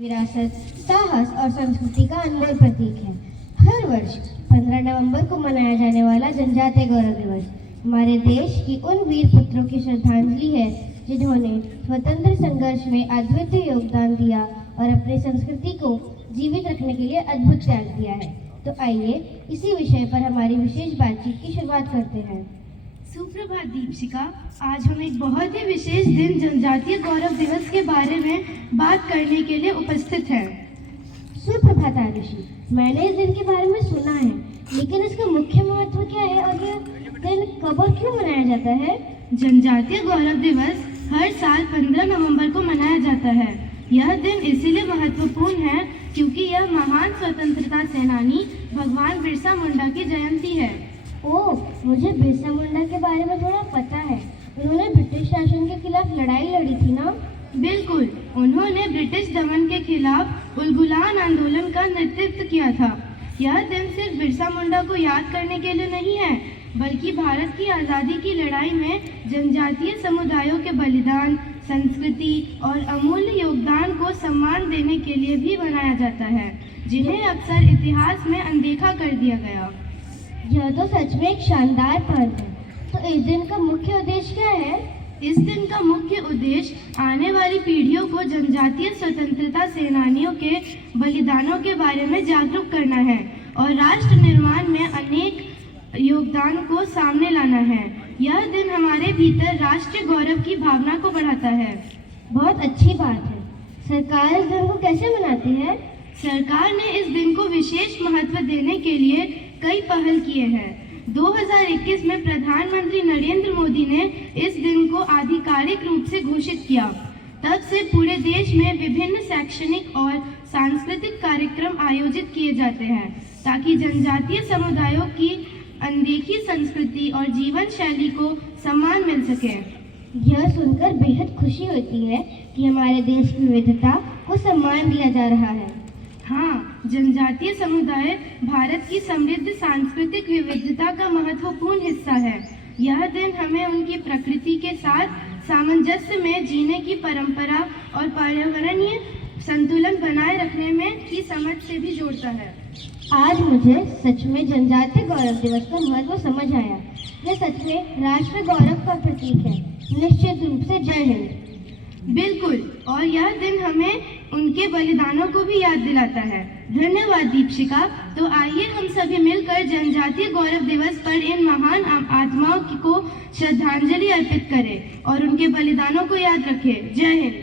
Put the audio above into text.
विरासत, साहस और संस्कृति का अनमोल प्रतीक है। हर वर्ष 15 नवंबर को मनाया जाने वाला जनजातीय गौरव दिवस हमारे देश की उन वीर पुत्रों की श्रद्धांजलि है जिन्होंने स्वतंत्र संघर्ष में अद्वितीय योगदान दिया और अपनी संस्कृति को जीवित रखने के लिए अद्भुत त्याग दिया है। तो आइए इसी विषय पर हमारी विशेष बातचीत की शुरुआत करते हैं। सुप्रभात दीपशिका, आज हम एक बहुत ही विशेष दिन जनजातीय गौरव दिवस के बारे में बात करने के लिए उपस्थित हैं। सुप्रभात आरुषि, मैंने इस दिन के बारे में सुना है, लेकिन इसका मुख्य महत्व क्या है और यह दिन कब और क्यों मनाया जाता है? जनजातीय गौरव दिवस हर साल 15 नवंबर को मनाया जाता है। यह दिन इसीलिए महत्वपूर्ण है क्योंकि यह महान स्वतंत्रता सेनानी भगवान बिरसा मुंडा की जयंती है। ओह, मुझे बिरसा मुंडा के बारे में थोड़ा पता है। उन्होंने ब्रिटिश शासन के खिलाफ लड़ाई लड़ी थी ना? बिल्कुल, उन्होंने ब्रिटिश दमन के खिलाफ उलगुलान आंदोलन का नेतृत्व किया था। यह दिन सिर्फ बिरसा मुंडा को याद करने के लिए नहीं है, बल्कि भारत की आज़ादी की लड़ाई में जनजातीय समुदायों के बलिदान, संस्कृति और अमूल्य योगदान को सम्मान देने के लिए भी मनाया जाता है, जिन्हें अक्सर इतिहास में अनदेखा कर दिया गया। यह तो सच में एक शानदार पर्व है। तो इस दिन का मुख्य उद्देश्य क्या है? इस दिन का मुख्य उद्देश्य आने वाली पीढ़ियों को जनजातीय स्वतंत्रता सेनानियों के बलिदानों के बारे में जागरूक करना है और राष्ट्र निर्माण में अनेक योगदान को सामने लाना है। यह दिन हमारे भीतर राष्ट्रीय गौरव की भावना को बढ़ाता है। बहुत अच्छी बात है। सरकार इस दिन को कैसे मनाती है? सरकार ने इस दिन को विशेष महत्व देने के लिए कई पहल किए हैं। 2021 में प्रधानमंत्री नरेंद्र मोदी ने इस दिन को आधिकारिक रूप से घोषित किया। तब से पूरे देश में विभिन्न शैक्षणिक और सांस्कृतिक कार्यक्रम आयोजित किए जाते हैं ताकि जनजातीय समुदायों की अनदेखी संस्कृति और जीवन शैली को सम्मान मिल सके। यह सुनकर बेहद खुशी होती है कि हमारे देश की विविधता को सम्मान दिया जा रहा है। हाँ, जनजातीय समुदाय भारत की समृद्ध सांस्कृतिक विविधता का महत्वपूर्ण हिस्सा है। यह दिन हमें उनकी प्रकृति के साथ सामंजस्य में जीने की परंपरा और पर्यावरणीय संतुलन बनाए रखने में की समझ से भी जोड़ता है। आज मुझे सच में जनजातीय गौरव दिवस का महत्व समझ आया। यह सच में राष्ट्र गौरव का प्रतीक है। निश्चित रूप से जय हिंद। बिल्कुल, और यह दिन हमें उनके बलिदानों को भी याद दिलाता है। धन्यवाद दीपशिका। तो आइए हम सभी मिलकर जनजातीय गौरव दिवस पर इन महान आत्माओं को श्रद्धांजलि अर्पित करें और उनके बलिदानों को याद रखें। जय हिंद।